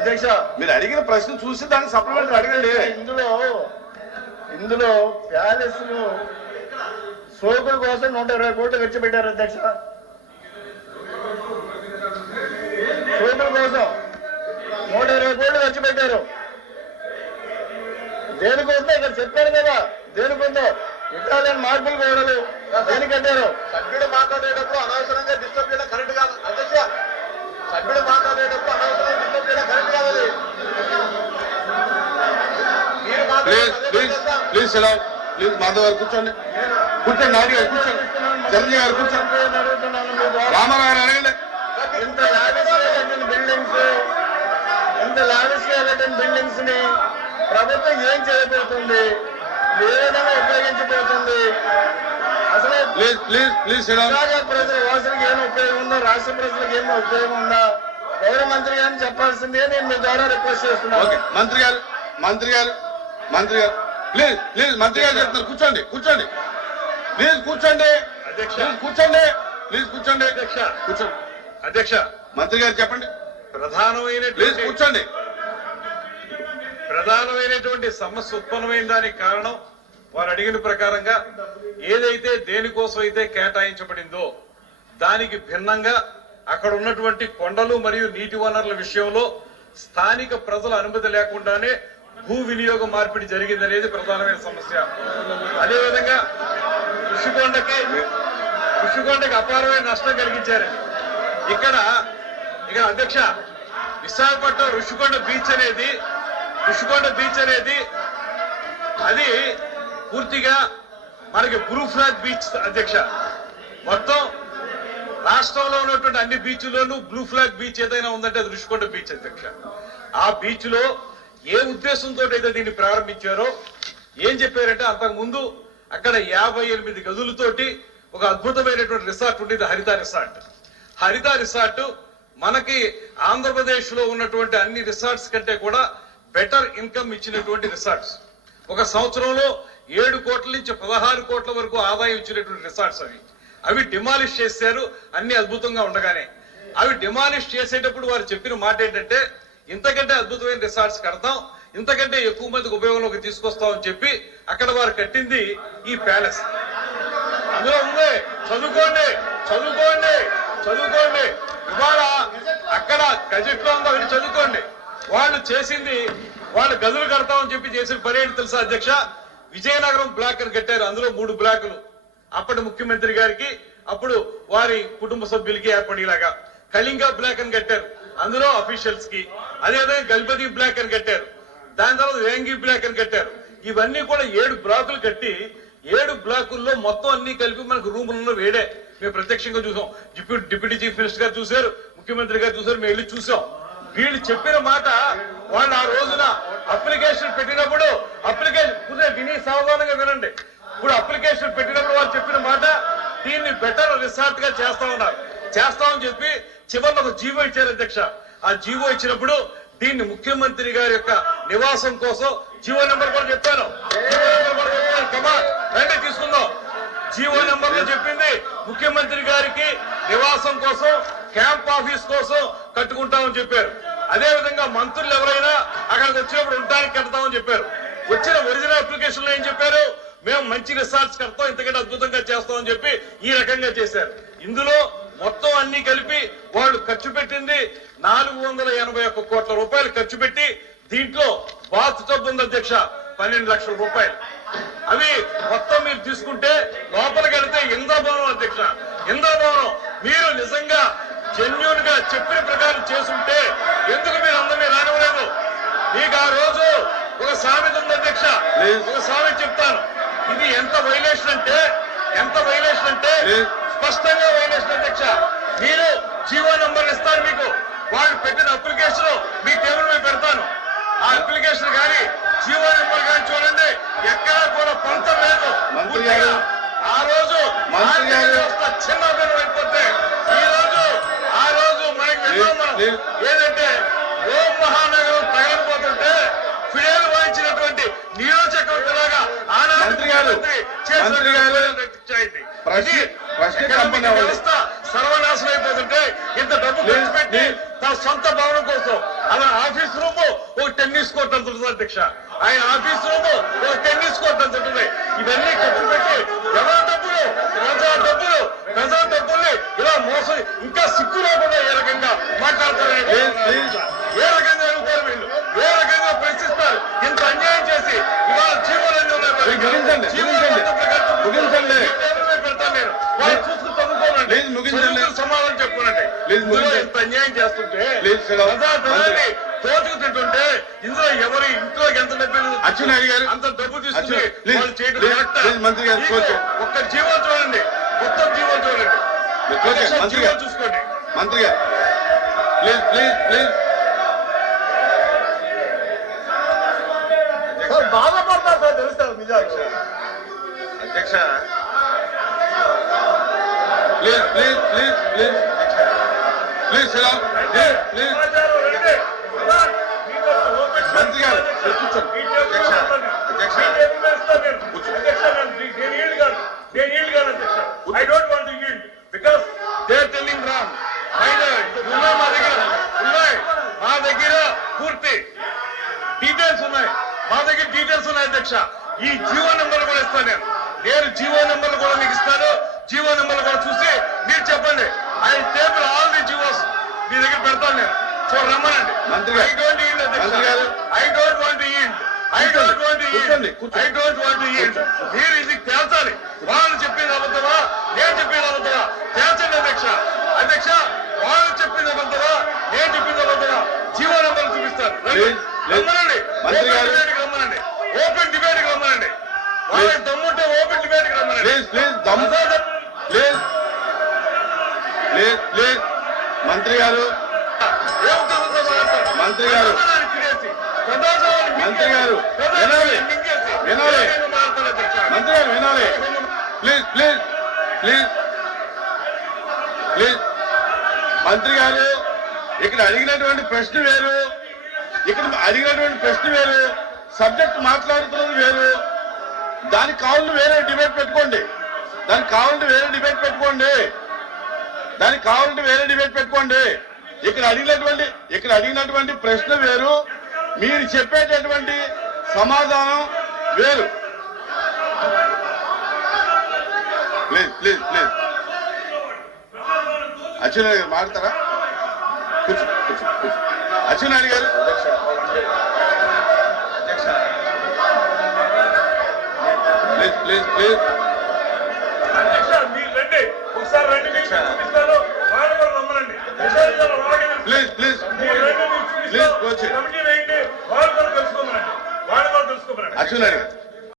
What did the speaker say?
అధ్యక్ష మీరు అడిగిన ప్రశ్న చూసి దానికి సప్లిమెంటరీ అడగండి. ఇందులో ప్యాలెస్ లో సోకుల కోసం 120 కోట్లు ఖర్చు పెట్టారు అధ్యక్ష. సోకుల కోసం 120 కోట్లు ఖర్చు పెట్టారు. దేనికోసం ఇక్కడ చెప్పారు కదా, దేనికోసం ఇటాలియన్ మార్పులు గోడలు దేనికి కట్టారు. సభ్యుడు మాట్లాడేటప్పుడు అనవసరంగా డిస్టర్బ్ చేయడం కరెక్ట్ కాదు అధ్యక్ష. సభ్యుడు మాట్లాడేటప్పుడు అనవసరంగా డిస్టర్బ్ చేయడం కరెక్ట్ కాదు. ప్లీజ్ ప్లీజ్ మాధవ్ గారు కూర్చోండి, కూర్చోండి. నాయుడు గారు కూర్చోండి, చిరంజీవి గారు కూర్చోండి, రామారావు గారు అడగండి. ఇంత లావిష్గా బిల్డింగ్స్ ని ప్రభుత్వం ఏం చేయబోతుంది, ఏ విధంగా ఉపయోగించబోతుంది, అసలు ప్రజల వాసులకు ఏమైనా ఉపయోగం ఉందా, రాష్ట్ర ప్రజలకు ఏమైనా ఉపయోగం ఉందా, గౌరవ మంత్రి గారిని చెప్పాల్సిందే నేను మీ ద్వారా రిక్వెస్ట్ చేస్తున్నాను. మంత్రి గారు ప్లీజ్ మంత్రి గారు చెప్తున్నారు, కూర్చోండి ప్లీజ్ కూర్చోండి అధ్యక్ష మంత్రి గారు చెప్పండి. ప్రధానమైనటువంటి సమస్య ఉత్పన్నమైన దానికి కారణం వారు అడిగిన ప్రకారంగా ఏదైతే దేనికోసం అయితే కేటాయించబడిందో దానికి భిన్నంగా అక్కడ ఉన్నటువంటి కొండలు మరియు నీటి వనరుల విషయంలో స్థానిక ప్రజల అనుమతి లేకుండానే భూ వినియోగ మార్పిడి జరిగిందనేది ప్రధానమైన సమస్య. అదేవిధంగా ఋషికొండకి అపారమైన నష్టం కలిగించారని ఇక్కడ అధ్యక్ష విశాఖపట్నం ఋషికొండ బీచ్ అనేది అది పూర్తిగా మనకి బ్లూ ఫ్లాగ్ బీచ్ అధ్యక్ష. మొత్తం రాష్ట్రంలో ఉన్నటువంటి అన్ని బీచ్ల్లోనూ బ్లూ ఫ్లాగ్ బీచ్ ఏదైనా ఉందంటే అది ఋషికొండ బీచ్ అధ్యక్ష. ఆ బీచ్ లో ఏ ఉద్దేశంతో అయితే దీన్ని ప్రారంభించారో ఏం చెప్పారంటే అంతకుముందు అక్కడ 58 గదులతోటి ఒక అద్భుతమైనటువంటి రిసార్ట్ ఉండేది, హరిత రిసార్ట్. మనకి ఆంధ్రప్రదేశ్ లో ఉన్నటువంటి అన్ని రిసార్ట్స్ కంటే కూడా బెటర్ ఇన్కమ్ ఇచ్చినటువంటి రిసార్ట్స్. ఒక సంవత్సరంలో 7 కోట్ల నుంచి 16 కోట్ల వరకు ఆదాయం ఇచ్చినటువంటి రిసార్ట్స్ అవి డిమాలిష్ చేశారు. అన్ని అద్భుతంగా ఉండగానే అవి డిమాలిష్ చేసేటప్పుడు వారు చెప్పిన మాట ఏంటంటే ఇంతకంటే అద్భుతమైన రిసార్ట్స్ కడతాం, ఇంతకంటే ఎక్కువ మందికి ఉపయోగంలోకి తీసుకొస్తామని చెప్పి అక్కడ వారు కట్టింది ఈ ప్యాలెస్. అందులో ఉంది చదువుకోండి ఇవాళ అక్కడ గజెట్ లో ఉందో వెళ్ళి చదువుకోండి. వాళ్ళు చేసింది వాళ్ళు గదులు కడతామని చెప్పి చేసిన పని ఏంటి తెలుసా అధ్యక్ష? విజయనగరం బ్లాక్ అని కట్టారు. అందులో 3 బ్లాకులు అప్పటి ముఖ్యమంత్రి గారికి అప్పుడు వారి కుటుంబ సభ్యులకి ఏర్పడేలాగా. కళింగ బ్లాక్ అని కట్టారు, అందులో అఫీషియల్స్ కి. అదేవిధంగా గల్పతి బ్లాక్ అని కట్టారు, దాని తర్వాత వేంగి బ్లాక్ అని కట్టారు. ఇవన్నీ కూడా 7 బ్లాకులు కట్టి 7 బ్లాకుల్లో మొత్తం అన్ని కలిపి మనకు రూములలో వేడే మేము ప్రత్యక్షంగా చూసాం. డిప్యూటీ చీఫ్ మినిస్టర్ గారు చూశారు, ముఖ్యమంత్రి గారు చూశారు, మేము వెళ్ళి చూసాం. వీళ్ళు చెప్పిన మాట వాళ్ళు ఆ రోజున అప్లికేషన్ పెట్టినప్పుడు విని సావధానంగా వినండి. ఇప్పుడు అప్లికేషన్ పెట్టినప్పుడు వాళ్ళు చెప్పిన మాట దీన్ని బెటర్ రిసార్ట్ గా చేస్తామని చెప్పి చివరిలో ఒక జీవో ఇచ్చారు అధ్యక్ష. ఆ జీవో ఇచ్చినప్పుడు దీన్ని ముఖ్యమంత్రి గారి యొక్క నివాసం కోసం జీవో నెంబర్ కూడా చెప్పాను. రండి తీసుకుందాం. జీవో నెంబర్ లో చెప్పింది ముఖ్యమంత్రి గారికి నివాసం కోసం, క్యాంప్ ఆఫీస్ కోసం కట్టుకుంటామని చెప్పారు. అదే విధంగా మంత్రులు ఎవరైనా అక్కడికి వచ్చినప్పుడు ఉండడానికి కడతామని చెప్పారు. వచ్చిన ఒరిజినల్ అప్లికేషన్ లో ఏం చెప్పారు? మేము మంచి రిసార్ట్స్ కడతాం, ఇంతకంటే అద్భుతంగా చేస్తామని చెప్పి ఈ రకంగా చేశారు. ఇందులో మొత్తం అన్ని కలిపి వాళ్ళు ఖర్చు పెట్టింది 481 కోట్ల రూపాయలు ఖర్చు పెట్టి దీంట్లో బాత్ టబ్ ఉంది అధ్యక్ష 12 లక్షల రూపాయలు. అవి మొత్తం మీరు తీసుకుంటే లోపలికి వెళితే ఇంద్రభవనం అధ్యక్ష, ఇంద్రభవనం. మీరు నిజంగా జెన్యూన్ గా చెప్పిన ప్రకారం చేసుంటే ఎందుకు మీరు అందరినీ రానివ్వలేదు? మీకు ఆ రోజు ఒక సామెత ఉంది అధ్యక్ష, ఒక సామెత చెప్తాను. ఇది ఎంత వైలేషన్ అంటే స్పష్టంగా వైలేషన్ అధ్యక్ష. మీరు జీవో నంబర్ ఇస్తాను మీకు, వాళ్ళు పెట్టిన అప్లికేషన్ మీ టేబుల్ మీద పెడతాను. ఆ అప్లికేషన్ కానీ జీవో నెంబర్ కానీ చూడండి, ఎక్కడా కూడా పొంతం లేదు. ఆ రోజు చిన్న అయిపోతే ఆ రోజు మనకి ఏదంటే ఓం మహానగరం తగలకపోతుంటే ఫిడేలు వాయించినటువంటి నియోజకవర్గంలాగా వ్యవస్థ సర్వనాశనం అయిపోతుంటే ఇంత డబ్బు ఖర్చు పెట్టి సొంత భవనం కోసం అలా ఆఫీస్ రూమ్ ఒక టెన్నిస్ కోర్ట్ అంత ఉంటుంది అధ్యక్ష. ఆయన ఆఫీస్ రూమ్ ఒక టెన్నిస్ కోర్ట్ అంత ఉంటుంది. ఇవన్నీ ఖర్చు పెట్టి ఎవరి డబ్బులు ప్రజా డబ్బుల్ని ఇలా మోసం ఇంకా సిగ్గు లేకుండా ఏ రకంగా మాట్లాడతారు, ఏ రకంగా అడుగుతారు వీళ్ళు, ఏ రకంగా ప్రశ్నిస్తారు. ఇంత అన్యాయం చేసి ఇవాళ పెడతాను నేను. వాళ్ళు చూసుకుని చదువుకోనండి, సమాధానం చెప్పుకోనండి. ఇంత అన్యాయం చేస్తుంటే ప్రజాధనాన్ని తోచుకు తింటుంటే ఇందులో ఎవరి ఇంట్లోకి ఎంత డబ్బు అంత డబ్బు తీసుకుని వాళ్ళు చేయడం కరెక్ట్? ఒక్క జీవో చూడండి, మొత్తం జీవో చూడండి, జీవో చూసుకోండి. మంత్రి గారు ప్లీజ్ ప్లీజ్ ప్లీజ్ బాధపడతారు సార్, తెలుస్తారు నిజాలు. అధ్యక్ష please please please please please please మంత్రి గారు కూర్చోండి. I don't want to yield because they are telling wrong. మా దగ్గర పూర్తి డీటెయిల్స్ ఉన్నాయి, మా దగ్గర డీటెయిల్స్ ఉన్నాయి అధ్యక్ష. ఈ జీవో నెంబర్ కూడా ఇస్తాను నేను జీవో నెంబర్లు కూడా మీకు ఇస్తాను. జీవో నెంబర్లు కూడా చూసి మీరు చెప్పండి. I table all the GOs మీ దగ్గర పెడతాను నేను. సో రమ్మనండి. ఐ డోంట్ ఈల్డ్ అధ్యక్ష, I don't want to yield, I don't want to yield, I don't want to yield. మీరు ఇది తేల్చాలి. వాళ్ళు చెప్పేది అబద్ధమా, నేను చెప్పేది అబద్ధమా తేల్చండి అధ్యక్ష. అధ్యక్ష వాళ్ళు చెప్పింది అబద్ధమా, నేను చెప్పింది అబద్ధమా జీవో నెంబర్ చూపిస్తారు. రమ్మనండి, రమ్మనండి, ఓపెన్ డిబేట్ రమ్మనండి. వాళ్ళకి దమ్ముంటే ఓపెన్ డిబేట్ రమ్మనండి. ప్లీజ్ ప్లీజ్ దమ్ ప్లీజ్ ప్లీజ్ ప్లీజ్ మంత్రి గారు మంత్రి గారు మంత్రి గారు వినాలి వినాలి మంత్రి గారు వినాలి. ప్లీజ్ ప్లీజ్ ప్లీజ్ ప్లీజ్ మంత్రి గారు ఇక్కడ అడిగినటువంటి ప్రశ్న వేరు, ఇక్కడ అడిగినటువంటి ప్రశ్న వేరు, సబ్జెక్ట్ మాట్లాడుతున్నది వేరు. దానికి కావాలంటే వేరే డిబేట్ పెట్టుకోండి, దానికి కావాలంటే వేరే డిబేట్ పెట్టుకోండి, దానికి కావాలంటే వేరే డిబేట్ పెట్టుకోండి. ఇక్కడ అడిగినటువంటి ప్రశ్న వేరు, మీరు చెప్పేటటువంటి సమాధానం వేరు. ప్లీజ్ ప్లీజ్ ప్లీజ్ అచ్చెన్నాయుడు గారు మాట్లాడతారా? కూర్చో కూర్చో కూర్చో. అచ్చెన్నాయుడు గారు ప్లీజ్ ప్లీజ్ ప్లీజ్ మీరు రండి, ఒకసారి రండి, మీకు చూపిస్తాను. వాళ్ళు కూడా రమ్మనండి. ప్లీజ్ ప్లీజ్ కమిటీ వేయండి, వాళ్ళు కూడా తెలుసుకోమనండి, వాళ్ళు కూడా తెలుసుకోమనండి. అచ్చెన్నాయుడు గారు